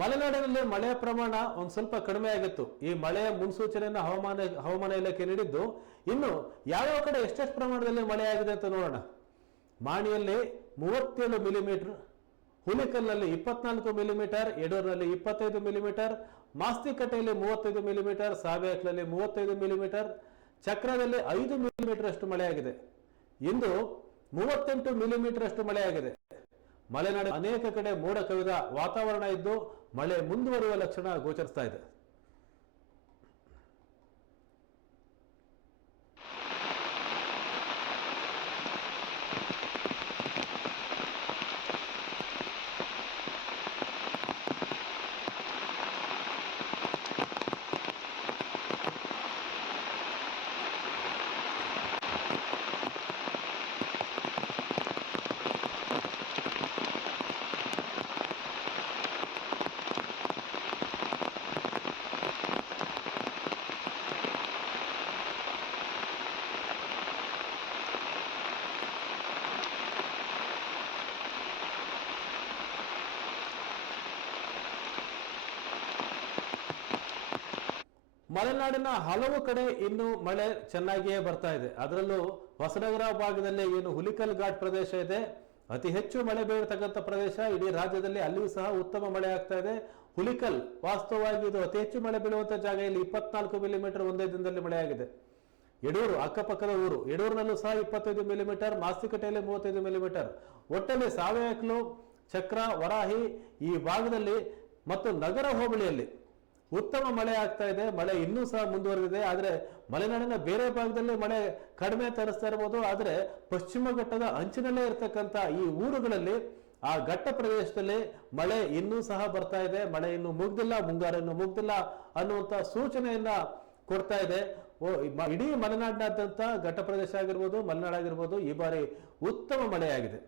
ಮಲೆನಾಡಿನಲ್ಲಿ ಮಳೆಯ ಪ್ರಮಾಣ ಒಂದು ಸ್ವಲ್ಪ ಕಡಿಮೆ ಆಗಿತ್ತು. ಈ ಮಳೆಯ ಮುನ್ಸೂಚನೆಯನ್ನು ಹವಾಮಾನ ಹವಾಮಾನ ಇಲಾಖೆ ನೀಡಿದ್ದು, ಇನ್ನು ಯಾವ್ಯಾವ ಕಡೆ ಎಷ್ಟೆಷ್ಟು ಪ್ರಮಾಣದಲ್ಲಿ ಮಳೆ ಆಗಿದೆ ಅಂತ ನೋಡೋಣ. ಮಾಣಿಯಲ್ಲಿ ಮೂವತ್ತೇಳು ಮಿಲಿಮೀಟರ್ ಹುಲಿಕಲ್ನಲ್ಲಿ ಇಪ್ಪತ್ನಾಲ್ಕು ಮಿಲಿಮೀಟರ್ ಯಡೂರಿನಲ್ಲಿ ಇಪ್ಪತ್ತೈದು ಮಿಲಿಮೀಟರ್ ಮಾಸ್ತಿಕಟ್ಟೆಯಲ್ಲಿ ಮೂವತ್ತೈದು ಮಿಲಿಮೀಟರ್ ಸಾಬೇಕ್ಲಲ್ಲಿ ಮೂವತ್ತೈದು ಮಿಲಿಮೀಟರ್ ಚಕ್ರದಲ್ಲಿ ಐದು ಮಿಲಿಮೀಟರ್ ಅಷ್ಟು ಮಳೆಯಾಗಿದೆ ಇಂದು ಮೂವತ್ತೆಂಟು ಮಿಲಿಮೀಟರ್ ಅಷ್ಟು ಮಳೆಯಾಗಿದೆ ಮಲೆನಾಡು ಅನೇಕ ಕಡೆ ಮೋಡ ಕವಿದ ವಾತಾವರಣ ಇದ್ದು ಮಳೆ ಮುಂದುವರಿಯುವ ಲಕ್ಷಣ ಗೋಚರಿಸ್ತಾ ಇದೆ. ಮಲೆನಾಡಿನ ಹಲವು ಕಡೆ ಇನ್ನು ಮಳೆ ಚೆನ್ನಾಗಿಯೇ ಬರ್ತಾ ಇದೆ. ಅದರಲ್ಲೂ ಹೊಸನಗರ ಭಾಗದಲ್ಲಿ ಏನು ಹುಲಿಕಲ್ ಘಾಟ್ ಪ್ರದೇಶ ಇದೆ. ಅತಿ ಹೆಚ್ಚು ಮಳೆ ಬೀಳತಕ್ಕಂಥ ಪ್ರದೇಶ ಇಡೀ ರಾಜ್ಯದಲ್ಲಿ ಅಲ್ಲಿಯೂ ಸಹ ಉತ್ತಮ ಮಳೆ ಆಗ್ತಾ ಇದೆ. ಹುಲಿಕಲ್ ವಾಸ್ತವವಾಗಿ ಇದು ಅತಿ ಹೆಚ್ಚು ಮಳೆ ಬೀಳುವಂಥ ಜಾಗ ಇಲ್ಲಿ ಇಪ್ಪತ್ನಾಲ್ಕು ಮಿಲಿಮೀಟರ್ ಒಂದೇ ದಿನದಲ್ಲಿ ಮಳೆಯಾಗಿದೆ. ಯಡೂರು ಅಕ್ಕಪಕ್ಕದ ಊರು ಯಡೂರಿನಲ್ಲೂ ಸಹ ಇಪ್ಪತ್ತೈದು ಮಿಲಿಮೀಟರ್ ಮಾಸ್ತಿಕಟ್ಟೆಯಲ್ಲಿ ಮೂವತ್ತೈದು ಮಿಲಿಮೀಟರ್ ಒಟ್ಟಲ್ಲಿ ಸಾವಯಕ್ಲು ಚಕ್ರ, ವರಾಹಿ ಈ ಭಾಗದಲ್ಲಿ ಮತ್ತು ನಗರ ಹೋಬಳಿಯಲ್ಲಿ ಉತ್ತಮ ಮಳೆ ಆಗ್ತಾ ಇದೆ, ಮಳೆ ಇನ್ನೂ ಸಹ ಮುಂದುವರೆದಿದೆ, ಆದರೆ ಮಲೆನಾಡಿನ ಬೇರೆ ಭಾಗದಲ್ಲಿ ಮಳೆ ಕಡಿಮೆ ತರಿಸ್ತಾ ಇರ್ಬೋದು, ಆದರೆ ಪಶ್ಚಿಮ ಘಟ್ಟದ ಅಂಚಿನಲ್ಲೇ ಇರತಕ್ಕಂಥ ಈ ಊರುಗಳಲ್ಲಿ, ಆ ಘಟ್ಟ ಪ್ರದೇಶದಲ್ಲಿ ಮಳೆ ಇನ್ನೂ ಸಹ ಬರ್ತಾ ಇದೆ, ಮಳೆ ಇನ್ನು ಮುಗ್ದಿಲ್ಲ, ಮುಂಗಾರು ಮುಗ್ದಿಲ್ಲ ಅನ್ನುವಂಥ ಸೂಚನೆಯನ್ನ ಕೊಡ್ತಾ ಇದೆ. ಇಡೀ ಮಲೆನಾಡಿನಾದ್ಯಂತ ಘಟ್ಟ ಪ್ರದೇಶ ಆಗಿರ್ಬೋದು ಮಲೆನಾಡಾಗಿರ್ಬೋದು ಈ ಬಾರಿ ಉತ್ತಮ ಮಳೆಯಾಗಿದೆ.